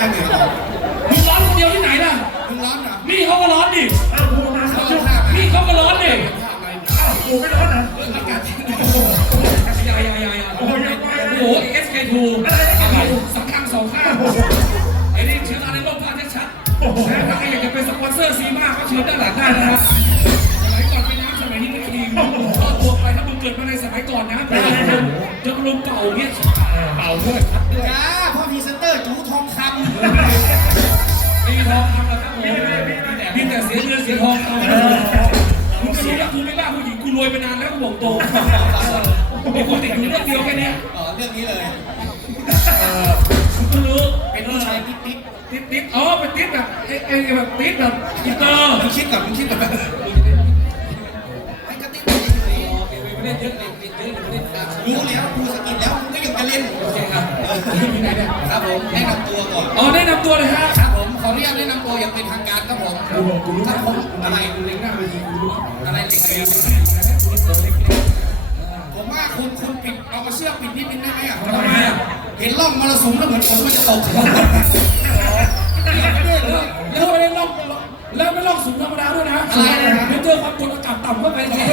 าเหงื่อออกมึงร้อนคนเดียวที่ไหนล่ะ มึงร้อนเหรอนี่เขาก็ร้อนดิเอากูมาร้เขาอนจุ๊บข้ามนี่เขาก็ร้อนดิข้ามอะไรอ้าวกูไม่ร้อนนะอากาศที่ยายายายาโอ้โหโอ้โห SK2 อะไรสังข้างสองข้างไอ้นี่เชื้อราในโลกภาพชัดๆนะถ้าใครอยากจะเป็นสปอนเซอร์ซีมาก็เชิญด้านหลังได้นะฮะสมัยก่อนเป็นน้ำสมัยนี้เป็นครีมก็ตัวไปถ้ามึงเกิดมาในสมัยก่อนนะเป็นลมจะลมเป่าเนี่ยเป่าด้วยพัดด้วย ทองคำมีทองคำแล้วครับผมมีแต่เสียเงินเสียทองเอามึงก็รู้ว่ากูไม่บ้าผู้หญิงกูรวยไปนานแล้วกูบอกตรงมีคนติดอยู่เรื่องเดียวแค่เนี้ยอ๋อเรื่องนี้เลยมึงก็รู้เป็นผู้ชายติ๊กติ๊กติดติดอ๋อเป็นติดแบบไอ้ไอ้แบบติดแบบอินเตอร์มึงคิดก่อนมึงคิดก่อน ครับมีไหนเนี่ยครับผมแนะนำตัวก่อนอ๋อแนะนำตัวเลยฮะครับผมขออนุญาตแนะนำตัวอย่างเป็นทางการครับผมครับผมอะไรกูเล็งหน้าเวทีกูรู้อะไรเล็กผมว่าคุณคุณปิดเอามาเชือกปิดนิดนึงได้ไหมอะทำไมอะเห็นร่องมรสุมแล้วเหมือนฝนมันจะตกแล้วไม่ได้ล่องแล้วไม่ล่องสูงธรรมดาด้วยนะเดี๋ยวเจอความกดอากาศต่ำก็ไปเลย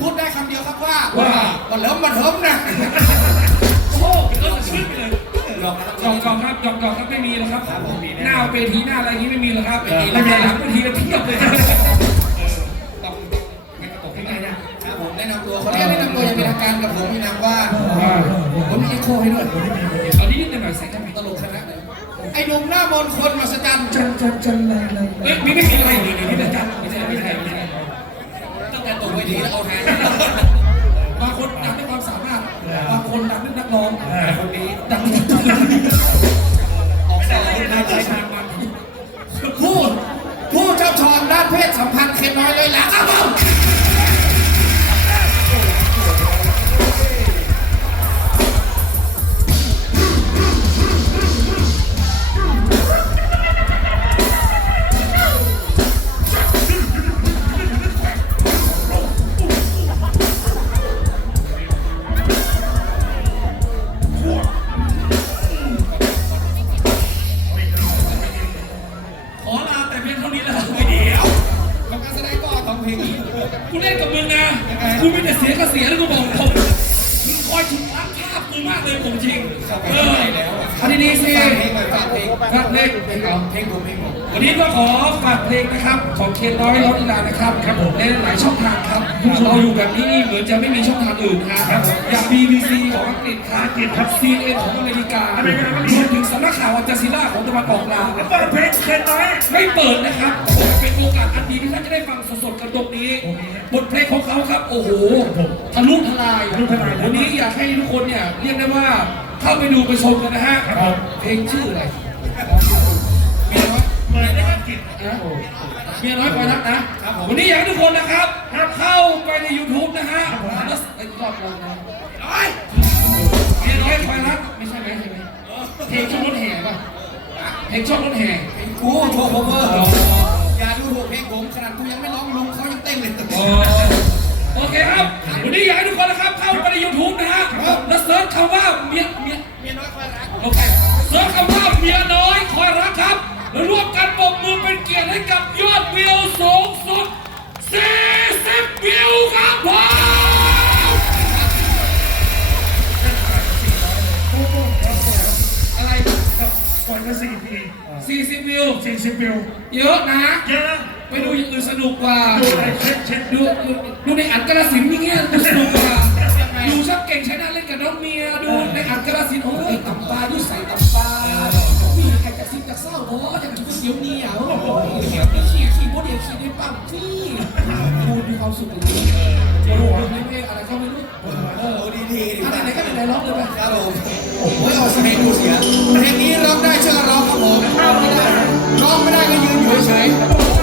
พูดได้คำเดียวครับว่าว่าวันเริ่มมาเทิมนะโอ้โหเป็นเรื่องชื่อไปเลยยอกหยอกหยอกครับหยอกหยอกครับไม่มีแล้วครับหน้าเวทีหน้าอะไรอย่างนี้ไม่มีแล้วครับไม่มีหลังเวทีก็เทียบเลยต้องไม่กระตกที่ไหนนะ ครับผมแนะนำตัวขออนุญาตแนะนำตัวอย่างเป็นทางการกับผมมีนามว่าผมมีเอ็กโคให้ด้วยเอานิดหน่อยใส่กันไปตลกคณะเลยไอ้หนุ่มหน้ามนต์คนมหัศจรรย์จันจันจันเลยเลยเอ้ยมีไม่มีอะไรนี่นี่นี่จัดไม่ใช่ไม่ใช่ไม่ใช่ตั้งแต่ตกเวทีแล้วเอาหา ร้องแต่คนนี้ดังด้วยออกสายทางไปทางมาผู้ผู้ชอบชองด้านเพศสัมพันธ์เค็มน้อยเลยล่ะครับ นกับมึงนะกูไม่แต่เสียก็เสียแล้วกูบอกผมมึงคอยฉุดล้างภาพกูมากเลยผมจริงเข้าไปเอข้างอในแล้วอะเอาดีๆสิฝากเพลงหน่อยฝากเพลงครับเพลงเพลงเอาเพลงผมเพลงผมวันนี้ก็ขอฝากเพลงนะครับ ของเคนร้อยร้อยลีลานะครับครับผมในหลายช่องทาง ครับเราอยู่แบบนี้นี่เหมือนจะไม่มีช่องทางอื่นนะครับอย่าง BBC ของอังกฤษครับอังกฤษครับ CNN ของอเมริการวมถึงสำนักข่าวอัลจาซีราของตะวันออกกลางเปิดเพลงเคนน้อยไม่เปิดนะครับเป็นโอกาสอันดีที่ท่านจะได้ฟังสดๆกันตรงนี้บทเพลงของเขาครับ โอ้โหทะลุทลายวันนี้อยากให้ทุกคนเนี่ยเรียกได้ว่าเข้าไปดูไปชมกันนะฮะเพลงชื่ออะไร กินนะเมียน้อยคอยรักนะวันนี้อยากให้ทุกคนนะครับเข้าไปใน YouTube นะฮะแล้วไอ้ยอดเรานะเมียน้อยคอยรักไม่ใช่ไหมใช่ไหมเพลงช่องรถแห่ป่ะเพลงช่องรถแห่เพลงกูโชว์โคเวอร์อย่าดูถูกเพลงผมขนาดกูยังไม่ร้องลุงเขายังเต้นเลยอ๋อโอเคครับ วันนี้อยากให้ทุกคนนะครับเข้าไปใน YouTube นะฮะแล้วเซิร์ชคำว่าเมียเมียเมียน้อยคอยรักโอเคเซิร์ชคำว่าเมียน้อยคอยรักครับแล้วร่วมกัน ให้กับยอดวิวสูงสุด 40 วิวครับผมอะไรปล่อยมาสี่ปี40 วิว สี่สิบวิวเยอะนะ เยอะไปดูอย่างอื่นสนุกกว่า ดูอะไรเช็ดเช็ดดูดูดูในอันกระสินนี่เงี้ยดูสนุกกว่าดูชอบเก่งใช้หน้าเล่นกับน้องเมียดูในอันกระสินโอ้ยตำปลาดูใส่ตำปลามีใครจะซิมจะเศร้าเพราะอยากกินก๋วย เสียวเหนียวโอ้ยเขียวไม่ขี่ขี่มเดียวขี่ในปั๊มที่คูณมีความสุขอยู่ดีโอ้โหมีเพลงอะไรก็ไม่รู้เออดีดีอะไไหนก็ไหนร้องเลยนะครับผมโอ้ยออกสเปนดูเสียเพลงนี้ร้องได้เชื่อร้องครับผมร้องไม่ได้ร้องไม่ได้ก็ยืนอยู่เฉย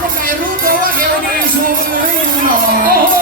คนไหนรู้ตัวว่าเอวดีสูงหม่มีหรอก